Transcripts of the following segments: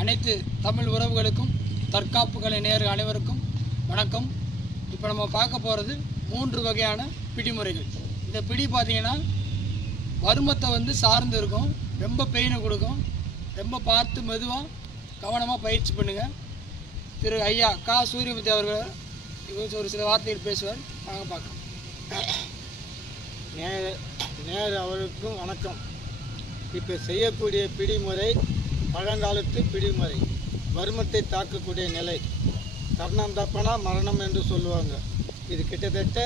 அனைத்து தமிழ் உறவுகளுக்கும் தற்காப்பு கலை நேயர்கள் அனைவருக்கும் வணக்கம். இப்போ நம்ம பார்க்க போகிறது 3 வகையான பிடிமுறைகள். இந்த பிடி பார்த்தீங்கன்னா வருமத்தை சார்ந்து இருக்கும், ரொம்ப பெயினை கொடுக்கும். ரொம்ப பார்த்து மெதுவாக கவனமாக பயிற்சி பண்ணுங்கள். திரு ஐயா கா சூரியமூர்த்தி அவர்கள் இவர் ஒரு சில வார்த்தைகள் பேசுவார், வாங்க பார்க்கலாம். நேர் அவருக்கும் வணக்கம். இப்போ செய்யக்கூடிய பிடிமுறை பழங்காலத்து பிடிமுறை. வருமத்தை தாக்கக்கூடிய நிலை, கர்ணம் தப்பனா மரணம் என்று சொல்லுவாங்க. இது கிட்டத்தட்ட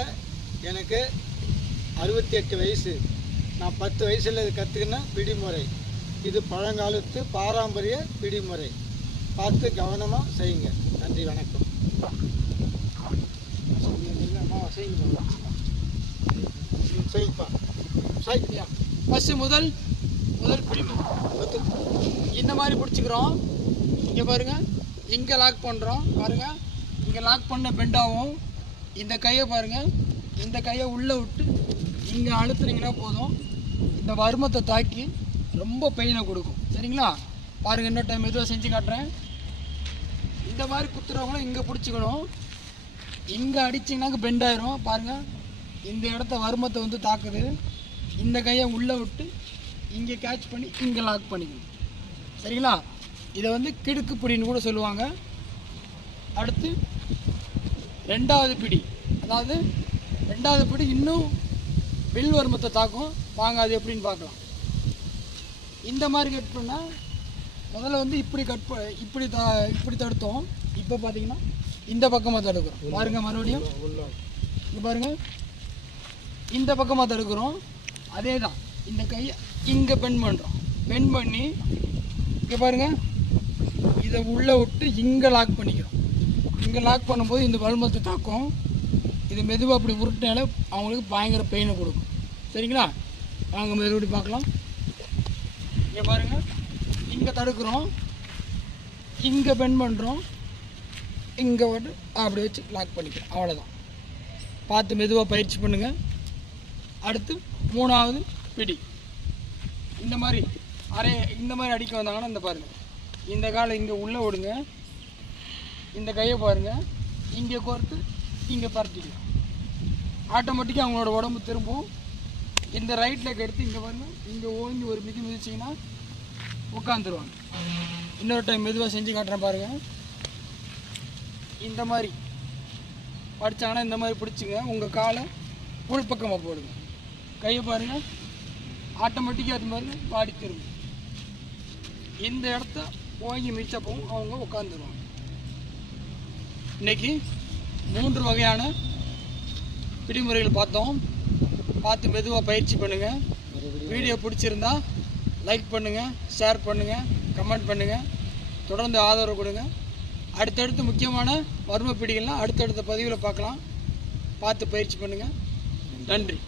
எனக்கு 68 வயசு. நான் 10 வயசில் இது கற்றுக்கின பிடிமுறை. இது பழங்காலத்து பாரம்பரிய பிடிமுறை. பார்த்து கவனமாக செய்யுங்க. நன்றி, வணக்கம். செய்ப்பா சைக்கியா ஃபஸ்ட்டு முதல் பிடிமுறை இந்த மாதிரி பிடிச்சிக்கிறோம். இங்கே பாருங்கள், இங்கே லாக் பண்ணுறோம் பாருங்கள். இங்கே லாக் பண்ண பெண்டாகும். இந்த கையை பாருங்கள், இந்த கையை உள்ளே விட்டு இங்கே அழுத்துனீங்கன்னா போதும். இந்த வருமத்தை தாக்கி ரொம்ப பெயினை கொடுக்கும். சரிங்களா? பாருங்கள், இன்னொரு டைம் மெதுவாக செஞ்சு காட்டுறேன். இந்த மாதிரி குத்துறவங்களும் இங்கே பிடிச்சிக்கணும். இங்கே அடிச்சிங்கனாக்க பெண்ட் ஆயிரும். பாருங்கள், இந்த இடத்த வருமத்தை தாக்குது. இந்த கையை உள்ளே விட்டு இங்கே கேட்ச் பண்ணி இங்கே லாக் பண்ணிக்கணும். சரிங்களா? இதை கிடுக்கு பிடின்னு கூட சொல்லுவாங்க. அடுத்து 2வது பிடி, அதாவது 2வது பிடி இன்னும் வில் வருமத்தை தாக்கும். வாங்க அது எப்படின்னு பார்க்கலாம். இந்த மாதிரி கட் பண்ணால் முதல்ல இப்படி இப்படி தடுத்தோம். இப்போ பார்த்தீங்கன்னா இந்த பக்கமாக தடுக்கிறோம். பாருங்கள், மறுபடியும் இங்கே பாருங்கள், இந்த பக்கமாக தடுக்கிறோம். அதே தான், இந்த கையை இங்கே பெண்ட் பண்ணுறோம். பெண்ட் பண்ணி இங்கே பாருங்கள், இதை உள்ளே விட்டு இங்கே லாக் பண்ணிக்கிறோம். இங்கே லாக் பண்ணும்போது இந்த வருமத்தை தாக்கும். இது மெதுவாக அப்படி உருட்டினால அவங்களுக்கு பயங்கர பெயினை கொடுக்கும். சரிங்களா? வாங்க மறுபடியும் பார்க்கலாம். இங்கே பாருங்கள், இங்கே தடுக்கிறோம், இங்கே பெண்ட் பண்ணுறோம், இங்கே விட்டு அப்படி வச்சு லாக் பண்ணிக்கிறோம். அவ்வளோதான். பார்த்து மெதுவாக பயிற்சி பண்ணுங்கள். அடுத்து 3வது பிடி. இந்த மாதிரி அடிக்க வந்தாங்கன்னா இந்த பாருங்கள், இந்த காலை இங்கே உள்ளே விடுங்க. இந்த கையை பாருங்கள், இங்கே கோர்த்து இங்கே பரட்டிக்கலாம். ஆட்டோமேட்டிக்காக அவங்களோட உடம்பு திரும்பும். இந்த ரைட் லெக் எடுத்து இங்கே பாருங்கள், இங்கே ஓங்கி ஒரு மிதிச்சிங்கன்னா உட்காந்துருவாங்க. இன்னொரு டைம் மெதுவாக செஞ்சு காட்டுறேன் பாருங்கள். இந்த மாதிரி படித்தாங்கன்னா இந்த மாதிரி பிடிச்சிங்க. உங்கள் காலை உள்பக்கமாக போடுங்க. கையை பாருங்கள், ஆட்டோமேட்டிக்காக அது மாதிரி பாடி திரும்பும். இந்த இடத்த ஓங்கி மிச்சப்பவும் அவங்க உட்காந்துருவாங்க. இன்றைக்கி 3 வகையான பிடிமுறைகள் பார்த்தோம். பார்த்து மெதுவாக பயிற்சி பண்ணுங்கள். வீடியோ பிடிச்சிருந்தா லைக் பண்ணுங்கள், ஷேர் பண்ணுங்கள், கமெண்ட் பண்ணுங்கள். தொடர்ந்து ஆதரவு கொடுங்க. அடுத்தடுத்து முக்கியமான வரும பிடிகள்லாம் அடுத்தடுத்த பதிவில் பார்க்கலாம். பார்த்து பயிற்சி பண்ணுங்கள். நன்றி.